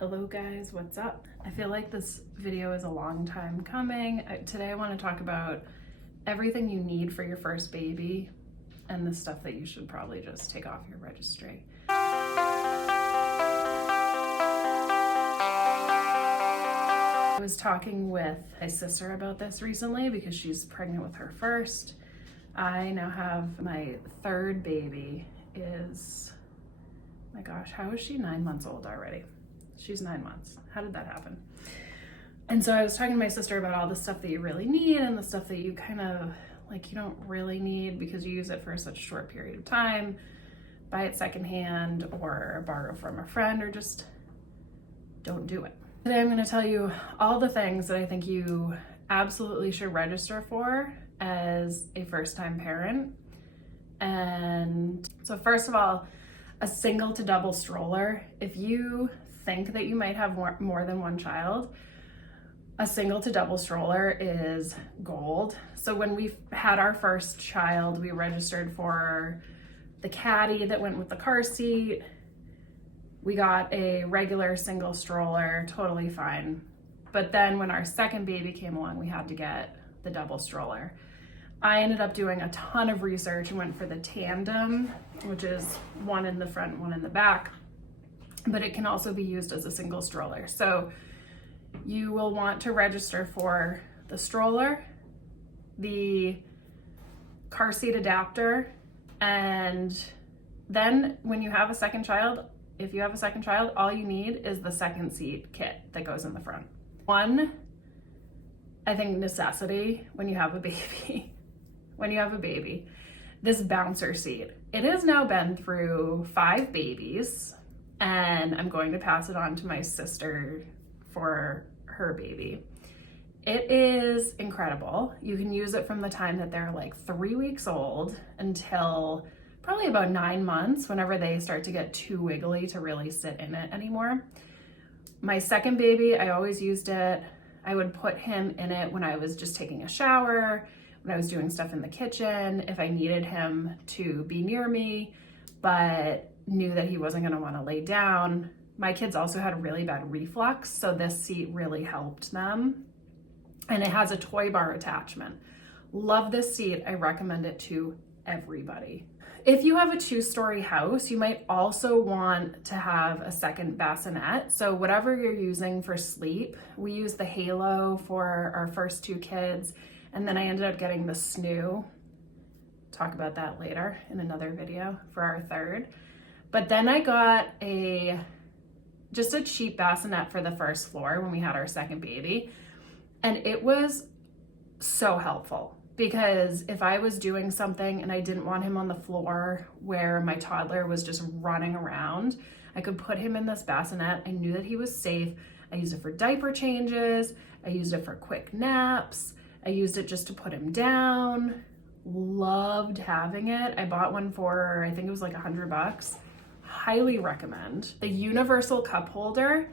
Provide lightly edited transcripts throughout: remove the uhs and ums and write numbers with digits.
Hello guys, what's up? I feel like this video is a long time coming. Today I want to talk about everything you need for your first baby and the stuff that you should probably just take off your registry. I was talking with my sister about this recently because she's pregnant with her first. I now have my third baby my gosh, how is she 9 months old already? She's 9 months. How did that happen? And so I was talking to my sister about all the stuff that you really need and the stuff that you kind of like you don't really need because you use it for such a short period of time. Buy it secondhand or borrow from a friend or just don't do it. Today I'm going to tell you all the things that I think you absolutely should register for as a first-time parent. And so first of all, a single to double stroller. If you think that you might have more than one child, a single to double stroller is gold. So when we had our first child, we registered for the caddy that went with the car seat. We got a regular single stroller, totally fine. But then when our second baby came along, we had to get the double stroller. I ended up doing a ton of research and went for the tandem, which is one in the front, one in the back, but it can also be used as a single stroller. So you will want to register for the stroller, the car seat adapter, and then when you have a second child, if you have a second child, all you need is the second seat kit that goes in the front. One, I think, necessity when you have a baby. This bouncer seat. It has now been through 5 babies, and I'm going to pass it on to my sister for her baby. It is incredible. You can use it from the time that they're like 3 weeks old until probably about 9 months, whenever they start to get too wiggly to really sit in it anymore. My second baby, I always used it. I would put him in it when I was just taking a shower, when I was doing stuff in the kitchen, if I needed him to be near me, but knew that he wasn't gonna wanna lay down. My kids also had really bad reflux, so this seat really helped them. And it has a toy bar attachment. Love this seat. I recommend it to everybody. If you have a 2-story house, you might also want to have a second bassinet. So whatever you're using for sleep, we use the Halo for our first 2 kids. And then I ended up getting the Snoo. Talk about that later in another video for our third. But then I got just a cheap bassinet for the first floor when we had our second baby. And it was so helpful because if I was doing something and I didn't want him on the floor where my toddler was just running around, I could put him in this bassinet. I knew that he was safe. I used it for diaper changes. I used it for quick naps. I used it just to put him down. Loved having it. I bought one for, I think it was like $100. Highly recommend. The universal cup holder.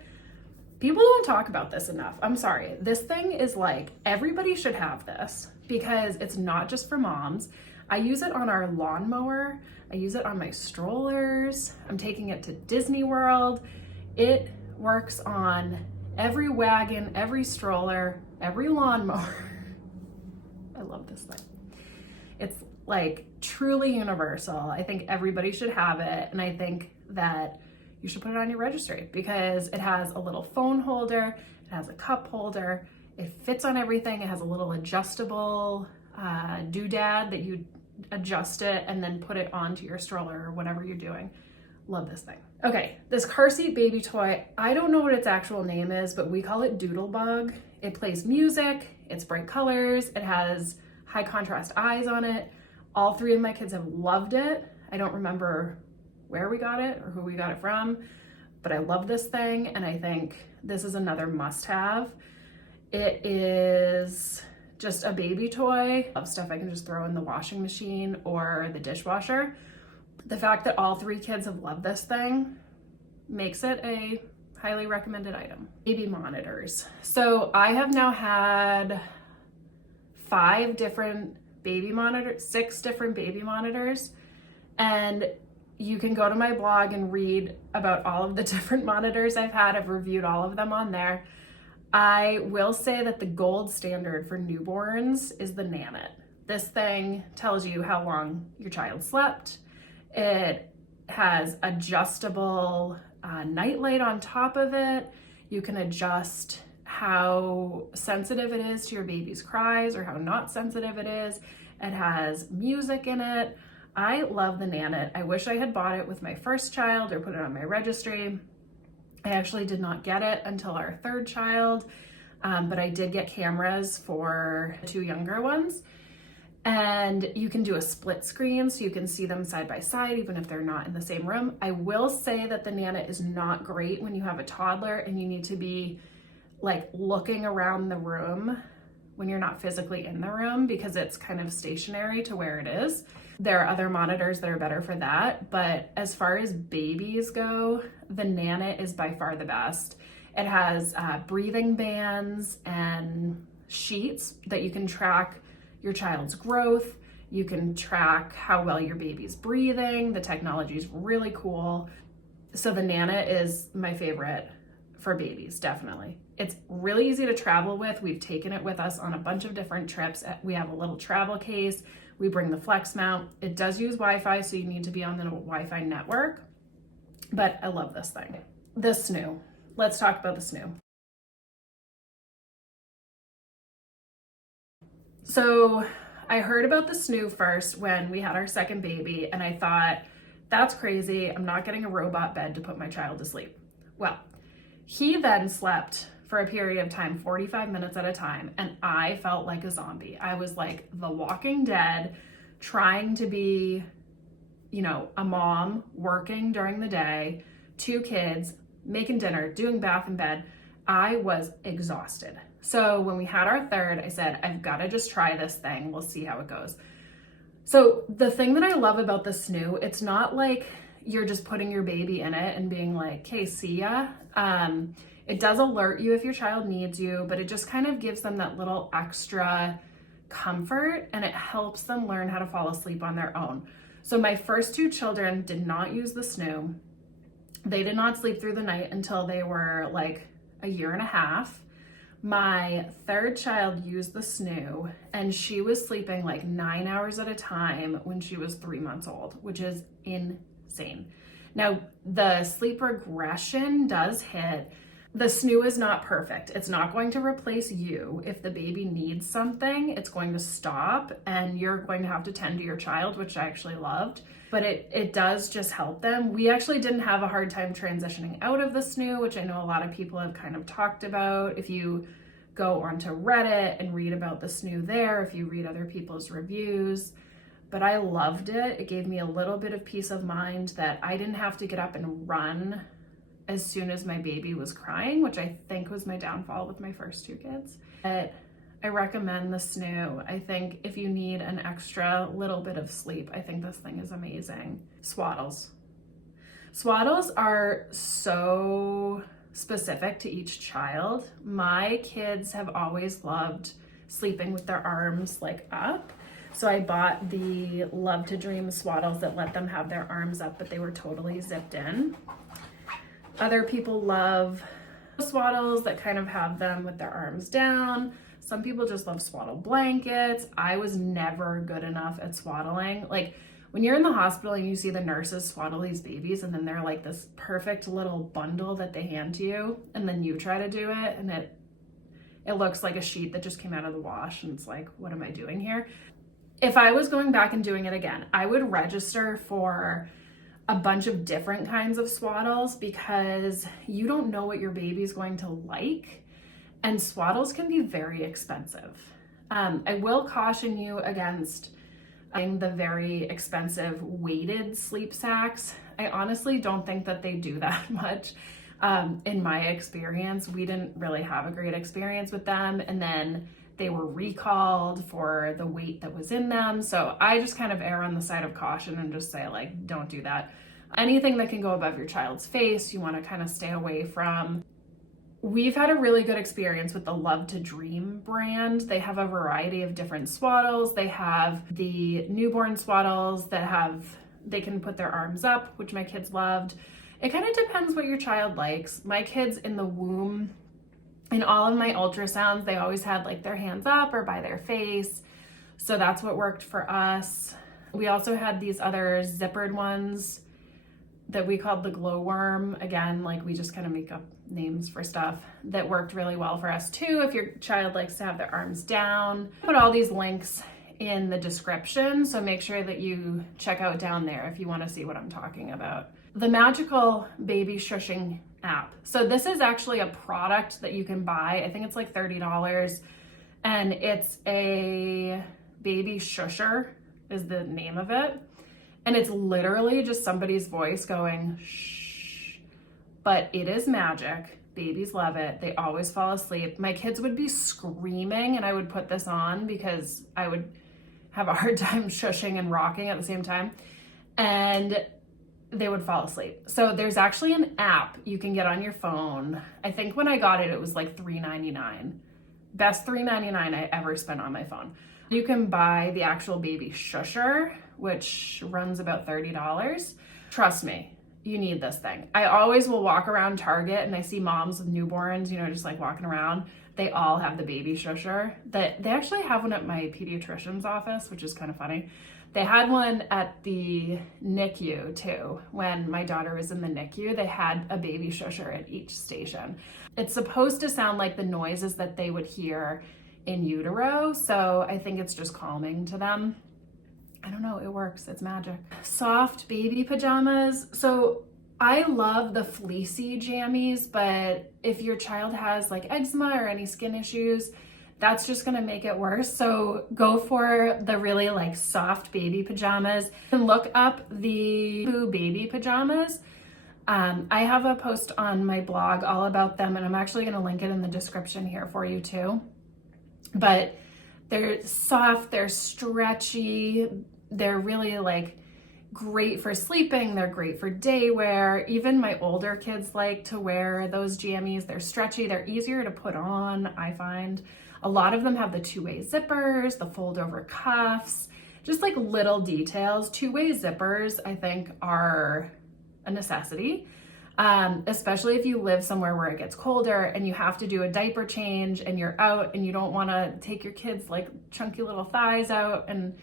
People don't talk about this enough. I'm sorry. This thing is like, everybody should have this because it's not just for moms. I use it on our lawnmower. I use it on my strollers. I'm taking it to Disney World. It works on every wagon, every stroller, every lawnmower. I love this thing. It's like truly universal. I think everybody should have it. And I think that you should put it on your registry because it has a little phone holder. It has a cup holder. It fits on everything. It has a little adjustable doodad that you adjust it and then put it onto your stroller or whatever you're doing. Love this thing. Okay, this car seat baby toy, I don't know what its actual name is, but we call it Doodlebug. It plays music, it's bright colors, it has high contrast eyes on it. All 3 of my kids have loved it. I don't remember where we got it or who we got it from, but I love this thing and I think this is another must-have. It is just a baby toy of stuff I can just throw in the washing machine or the dishwasher. The fact that all 3 kids have loved this thing makes it a highly recommended item. Baby monitors. So I have now had 6 different baby monitors, and You can go to my blog and read about all of the different monitors I've had. I've reviewed all of them on there. I will say that the gold standard for newborns is the Nanit. This thing tells you how long your child slept. It has adjustable nightlight on top of it. You can adjust how sensitive it is to your baby's cries or how not sensitive it is. It has music in it. I love the Nanit. I wish I had bought it with my first child or put it on my registry. I actually did not get it until our third child, but I did get cameras for the 2 younger ones. And you can do a split screen so you can see them side by side even if they're not in the same room. I will say that the Nanit is not great when you have a toddler and you need to be like looking around the room when you're not physically in the room because it's kind of stationary to where it is. There are other monitors that are better for that, but as far as babies go, the Nanit is by far the best. It has breathing bands and sheets that you can track your child's growth. You can track how well your baby's breathing. The technology is really cool. So the Nanit is my favorite for babies, definitely. It's really easy to travel with. We've taken it with us on a bunch of different trips. We have a little travel case. We bring the flex mount. It does use Wi-Fi, so you need to be on the Wi-Fi network. But I love this thing. The snoo. Let's talk about the snoo. So I heard about the snoo first when we had our second baby, and I thought, that's crazy. I'm not getting a robot bed to put my child to sleep. Well, he then slept for a period of time, 45 minutes at a time, and I felt like a zombie. I was like The Walking Dead, trying to be, a mom, working during the day, 2 kids, making dinner, doing bath and bed. I was exhausted. So when we had our third, I said, I've got to just try this thing. We'll see how it goes. So the thing that I love about the snoo, it's not like you're just putting your baby in it and being like, okay, see ya. It does alert you if your child needs you, but it just kind of gives them that little extra comfort and it helps them learn how to fall asleep on their own. So my first 2 children did not use the snoo. They did not sleep through the night until they were like a year and a half. My third child used the snoo and she was sleeping like 9 hours at a time when she was 3 months old, which is insane. Now, the sleep regression does hit. The snoo is not perfect. It's not going to replace you. If the baby needs something, it's going to stop and you're going to have to tend to your child, which I actually loved. But it does just help them. We actually didn't have a hard time transitioning out of the snoo, which I know a lot of people have kind of talked about. If you go onto Reddit and read about the snoo there, if you read other people's reviews. But I loved it. It gave me a little bit of peace of mind that I didn't have to get up and run as soon as my baby was crying, which I think was my downfall with my first 2 kids. But I recommend the snoo. I think if you need an extra little bit of sleep, I think this thing is amazing. Swaddles. Swaddles are so specific to each child. My kids have always loved sleeping with their arms like up. So I bought the Love to Dream swaddles that let them have their arms up, but they were totally zipped in. Other people love swaddles that kind of have them with their arms down. Some people just love swaddle blankets. I was never good enough at swaddling. Like when you're in the hospital and you see the nurses swaddle these babies and then they're like this perfect little bundle that they hand to you and then you try to do it and it looks like a sheet that just came out of the wash and it's like, what am I doing here? If I was going back and doing it again, I would register for a bunch of different kinds of swaddles because you don't know what your baby's going to like, and swaddles can be very expensive. I will caution you against buying the very expensive weighted sleep sacks. I honestly don't think that they do that much. In my experience, we didn't really have a great experience with them, and then they were recalled for the weight that was in them. So I just kind of err on the side of caution and just say, like, don't do that. Anything that can go above your child's face, you want to kind of stay away from. We've had a really good experience with the Love to Dream brand. They have a variety of different swaddles. They have the newborn swaddles that have they can put their arms up, which my kids loved. It kind of depends what your child likes. My kids in the womb, in all of my ultrasounds, they always had like their hands up or by their face. So that's what worked for us. We also had these other zippered ones that we called the glowworm. Again, like we just kind of make up names for stuff that worked really well for us too. If your child likes to have their arms down, put all these links in the description. So make sure that you check out down there if you want to see what I'm talking about. The Magical Baby Shushing app. So this is actually a product that you can buy. I think it's like $30, and it's a baby shusher is the name of it. And it's literally just somebody's voice going shh, but it is magic. Babies love it. They always fall asleep. My kids would be screaming and I would put this on because I would have a hard time shushing and rocking at the same time, and they would fall asleep. So there's actually an app you can get on your phone. I think when I got it, it was like $3.99. Best $3.99 I ever spent on my phone. You can buy the actual baby shusher, which runs about $30. Trust me, you need this thing. I always will walk around Target and I see moms with newborns, you know, just like walking around. They all have the baby shusher. They actually have one at my pediatrician's office, which is kind of funny. They had one at the NICU too. When my daughter was in the NICU, they had a baby shusher at each station. It's supposed to sound like the noises that they would hear in utero, so I think it's just calming to them. I don't know, it works, it's magic. Soft baby pajamas. So I love the fleecy jammies, but if your child has like eczema or any skin issues, that's just gonna make it worse. So go for the really like soft baby pajamas and look up the Boo baby pajamas. I have a post on my blog all about them, and I'm actually gonna link it in the description here for you too. But they're soft, they're stretchy, they're really like great for sleeping, they're great for day wear. Even my older kids like to wear those jammies. They're stretchy, they're easier to put on, I find. A lot of them have the two-way zippers, the fold-over cuffs, just like little details. Two-way zippers, I think, are a necessity. Especially if you live somewhere where it gets colder and you have to do a diaper change and you're out and you don't want to take your kids like chunky little thighs out and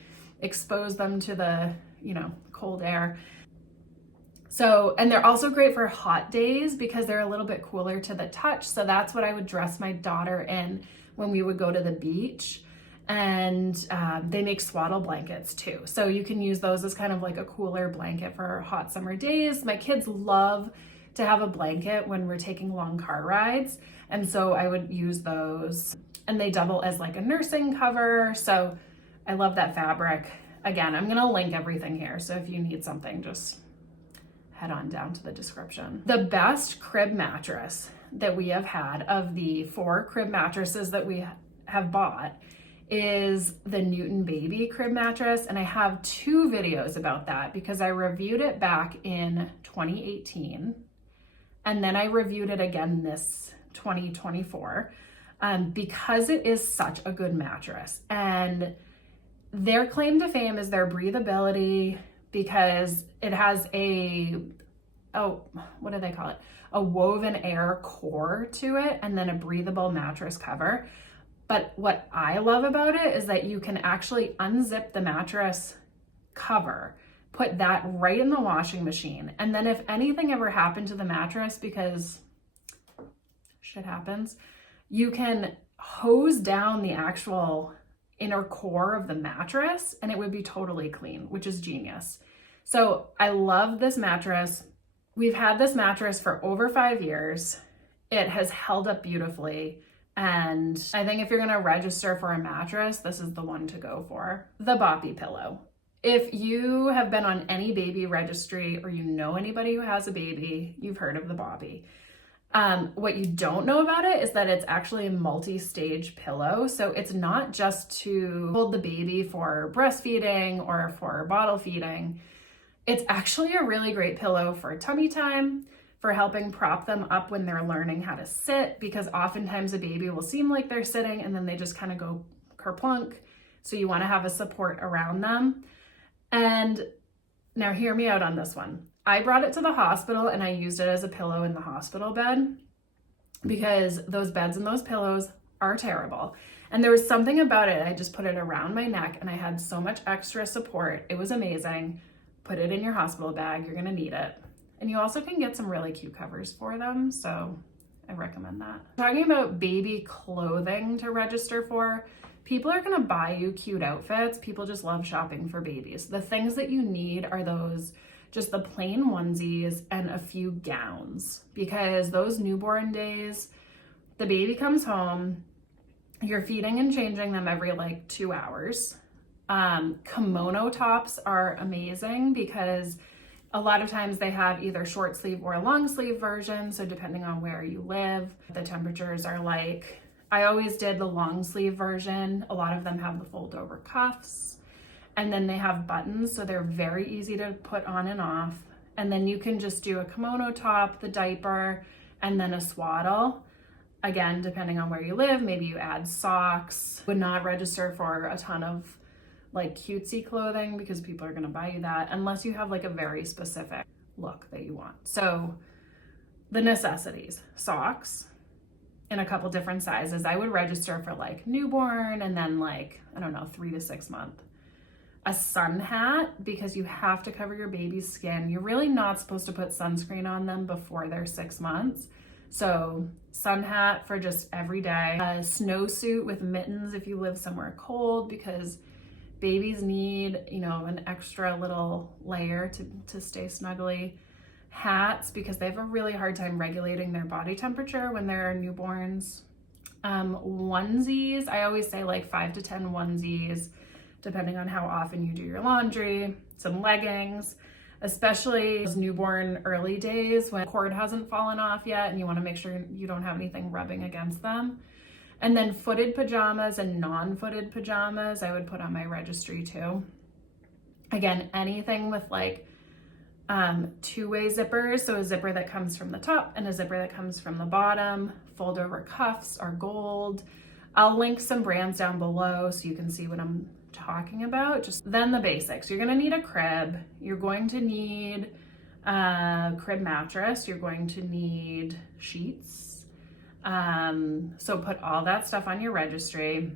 expose them to the, you know, cold air. So, and they're also great for hot days because they're a little bit cooler to the touch. So that's what I would dress my daughter in when we would go to the beach. And they make swaddle blankets too. So you can use those as kind of like a cooler blanket for hot summer days. My kids love to have a blanket when we're taking long car rides. And so I would use those, and they double as like a nursing cover. So I love that fabric. Again, I'm gonna link everything here. So if you need something, just head on down to the description. The best crib mattress that we have had of the 4 crib mattresses that we have bought is the Newton Baby crib mattress. And I have 2 videos about that because I reviewed it back in 2018. And then I reviewed it again this 2024 because it is such a good mattress. And their claim to fame is their breathability, because it has what do they call it? A woven air core to it, and then a breathable mattress cover. But what I love about it is that you can actually unzip the mattress cover, put that right in the washing machine. And then if anything ever happened to the mattress, because shit happens, you can hose down the actual inner core of the mattress and it would be totally clean, which is genius. So I love this mattress. We've had this mattress for over 5 years. It has held up beautifully. And I think if you're gonna register for a mattress, this is the one to go for. The Boppy pillow. If you have been on any baby registry or you know anybody who has a baby, you've heard of the Boppy. What you don't know about it is that it's actually a multi-stage pillow. So it's not just to hold the baby for breastfeeding or for bottle feeding. It's actually a really great pillow for tummy time, for helping prop them up when they're learning how to sit, because oftentimes a baby will seem like they're sitting and then they just kind of go kerplunk. So you want to have a support around them. And Now hear me out on this one. I brought it to the hospital and I used it as a pillow in the hospital bed because those beds and those pillows are terrible. And there was something about it. I just put it around my neck and I had so much extra support. It was amazing. Put it in your hospital bag. You're gonna need it. And you also can get some really cute covers for them. So I recommend that. Talking about baby clothing to register for, people are gonna buy you cute outfits. People just love shopping for babies. The things that you need are just the plain onesies and a few gowns, because those newborn days, the baby comes home, you're feeding and changing them every like 2 hours. Kimono tops are amazing because a lot of times they have either short sleeve or a long sleeve version. So depending on where you live, the temperatures are like, I always did the long sleeve version. A lot of them have the fold over cuffs and then they have buttons. So they're very easy to put on and off. And then you can just do a kimono top, the diaper, and then a swaddle. Again, depending on where you live, maybe you add socks. Would not register for a ton of like cutesy clothing because people are gonna buy you that unless you have like a very specific look that you want. So the necessities, socks in a couple different sizes. I would register for like newborn and then like, I don't know, 3 to 6 month. A sun hat, because you have to cover your baby's skin. You're really not supposed to put sunscreen on them before they're 6 months. So sun hat for just every day. A snowsuit with mittens if you live somewhere cold, because babies need, you know, an extra little layer to stay snuggly. Hats, because they have a really hard time regulating their body temperature when they're newborns. Onesies, I always say like 5 to 10 onesies, depending on how often you do your laundry. Some leggings, especially those newborn early days when cord hasn't fallen off yet and you want to make sure you don't have anything rubbing against them. And then footed pajamas and non-footed pajamas, I would put on my registry too. Again, anything with like two-way zippers, so a zipper that comes from the top and a zipper that comes from the bottom. Fold over cuffs are gold. I'll link some brands down below so you can see what I'm talking about. Just then the basics. You're gonna need a crib. You're going to need a crib mattress. You're going to need sheets. So put all that stuff on your registry.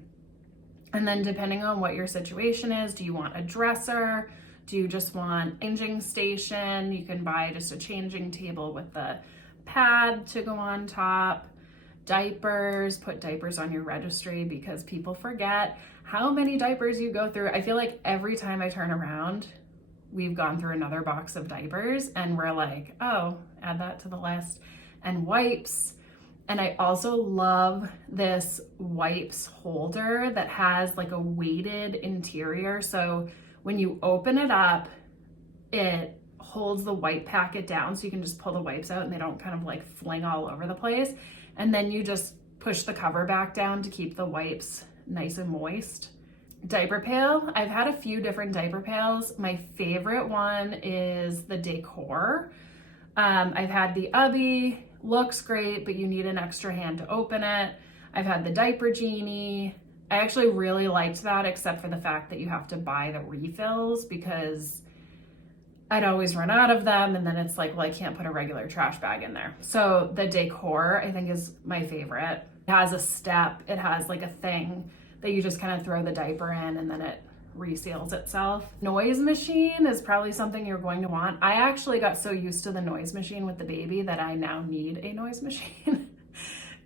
And then depending on what your situation is, do you want a dresser? Do you just want a changing station? You can buy just a changing table with the pad to go on top. Diapers, put diapers on your registry because people forget how many diapers you go through. I feel like every time I turn around, we've gone through another box of diapers and we're like, oh, add that to the list. And wipes. And I also love this wipes holder that has like a weighted interior. So when you open it up, it holds the wipe packet down so you can just pull the wipes out and they don't kind of like fling all over the place. And then you just push the cover back down to keep the wipes nice and moist. Diaper pail. I've had a few different diaper pails. My favorite one is the Decor. I've had the Ubby. Looks great, but you need an extra hand to open it. I've had the Diaper Genie. I actually really liked that, except for the fact that you have to buy the refills because I'd always run out of them. And then it's like, well, I can't put a regular trash bag in there. So the Decor, I think, is my favorite. It has a step. It has like a thing that you just kind of throw the diaper in and then it reseals itself. Noise machine is probably something you're going to want. I actually got so used to the noise machine with the baby that I now need a noise machine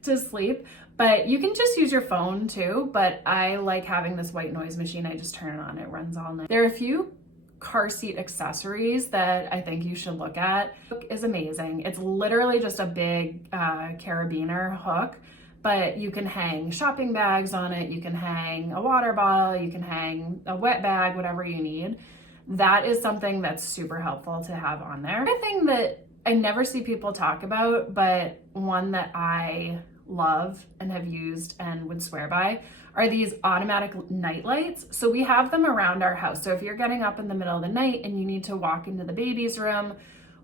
to sleep. But you can just use your phone too, but I like having this white noise machine. I just turn it on, it runs all night. There are a few car seat accessories that I think you should look at. Hook is amazing. It's literally just a big carabiner hook, but you can hang shopping bags on it. You can hang a water bottle. You can hang a wet bag, whatever you need. That is something that's super helpful to have on there. A thing that I never see people talk about, but one that I love and have used and would swear by are these automatic night lights. So we have them around our house. So if you're getting up in the middle of the night and you need to walk into the baby's room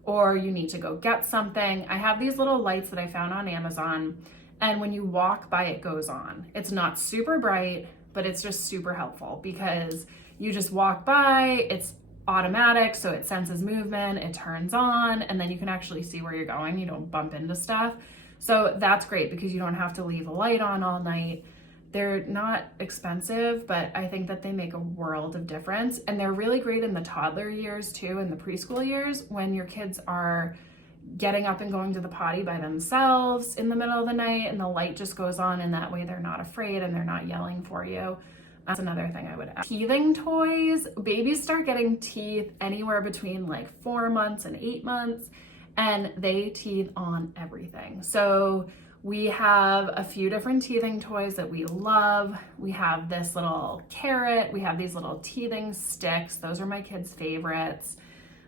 or you need to go get something, I have these little lights that I found on Amazon. And when you walk by, it goes on. It's not super bright, but it's just super helpful because you just walk by, it's automatic, so it senses movement, it turns on, and then you can actually see where you're going. You don't bump into stuff. So that's great because you don't have to leave a light on all night. They're not expensive, but I think that they make a world of difference. And they're really great in the toddler years too, in the preschool years, when your kids are getting up and going to the potty by themselves in the middle of the night and the light just goes on, and that way they're not afraid and they're not yelling for you. That's another thing I would add. Teething toys. Babies start getting teeth anywhere between like 4 months and 8 months, and they teeth on everything. So we have a few different teething toys that we love. We have this little carrot. We have these little teething sticks. Those are my kids' favorites.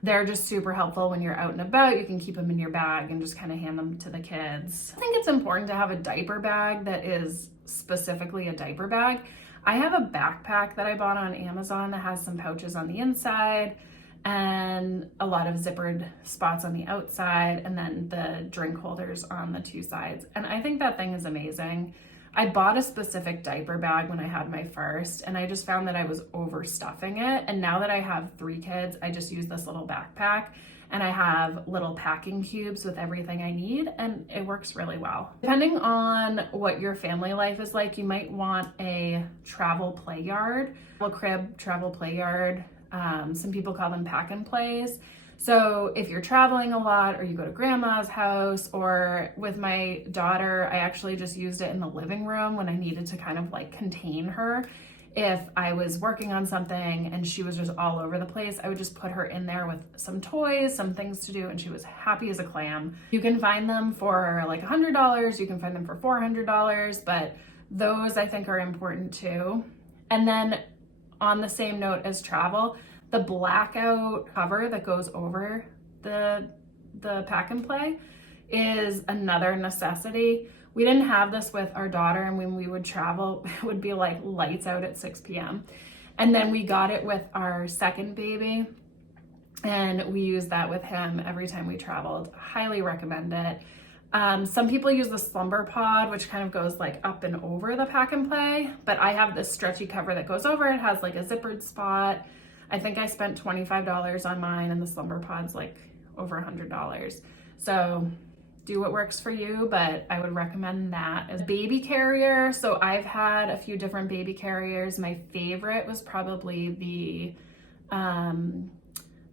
They're just super helpful when you're out and about. You can keep them in your bag and just kind of hand them to the kids. I think it's important to have a diaper bag that is specifically a diaper bag. I have a backpack that I bought on Amazon that has some pouches on the inside and a lot of zippered spots on the outside, and then the drink holders on the 2 sides. And I think that thing is amazing. I bought a specific diaper bag when I had my first, and I just found that I was overstuffing it. And now that I have 3 kids, I just use this little backpack, and I have little packing cubes with everything I need, and it works really well. Depending on what your family life is like, you might want a travel play yard, a crib, travel play yard. Some people call them pack and plays. So if you're traveling a lot, or you go to grandma's house, or with my daughter, I actually just used it in the living room when I needed to kind of like contain her. If I was working on something and she was just all over the place, I would just put her in there with some toys, some things to do, and she was happy as a clam. You can find them for like $100, you can find them for $400, but those I think are important too. And then on the same note as travel, the blackout cover that goes over the pack and play is another necessity. We didn't have this with our daughter, and when we would travel, it would be like lights out at 6 p.m. And then we got it with our second baby, and we used that with him every time we traveled. Highly recommend it. Some people use the slumber pod, which kind of goes like up and over the pack and play, but I have this stretchy cover that goes over. It has like a zippered spot. I think I spent $25 on mine, and the slumber pod's like over $100. So do what works for you, but I would recommend that. As baby carrier, so I've had a few different baby carriers. My favorite was probably the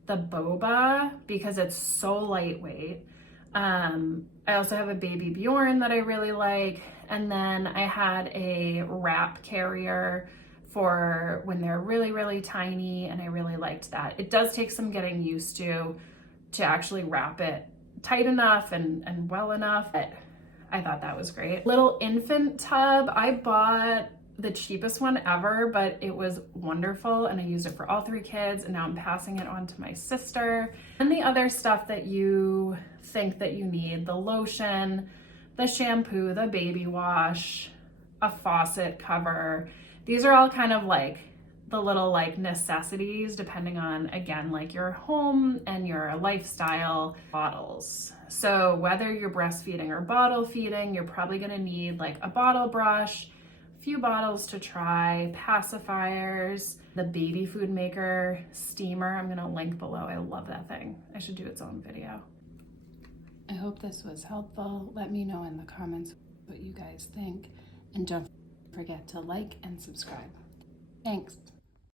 boba, because it's so lightweight. I also have a baby Bjorn that I really like, and then I had a wrap carrier for when they're really, really tiny, and I really liked that. It does take some getting used to actually wrap it tight enough and well enough, but I thought that was great. Little infant tub, I bought the cheapest one ever, but it was wonderful, and I used it for all 3 kids, and now I'm passing it on to my sister. And the other stuff that you think that you need, the lotion, the shampoo, the baby wash, a faucet cover, these are all kind of like the little like necessities depending on, again, like your home and your lifestyle. Bottles. So whether you're breastfeeding or bottle feeding, you're probably gonna need like a bottle brush, a few bottles to try, pacifiers, the baby food maker steamer. I'm gonna link below. I love that thing. I should do its own video. I hope this was helpful. Let me know in the comments what you guys think, and don't forget to like and subscribe. Thanks.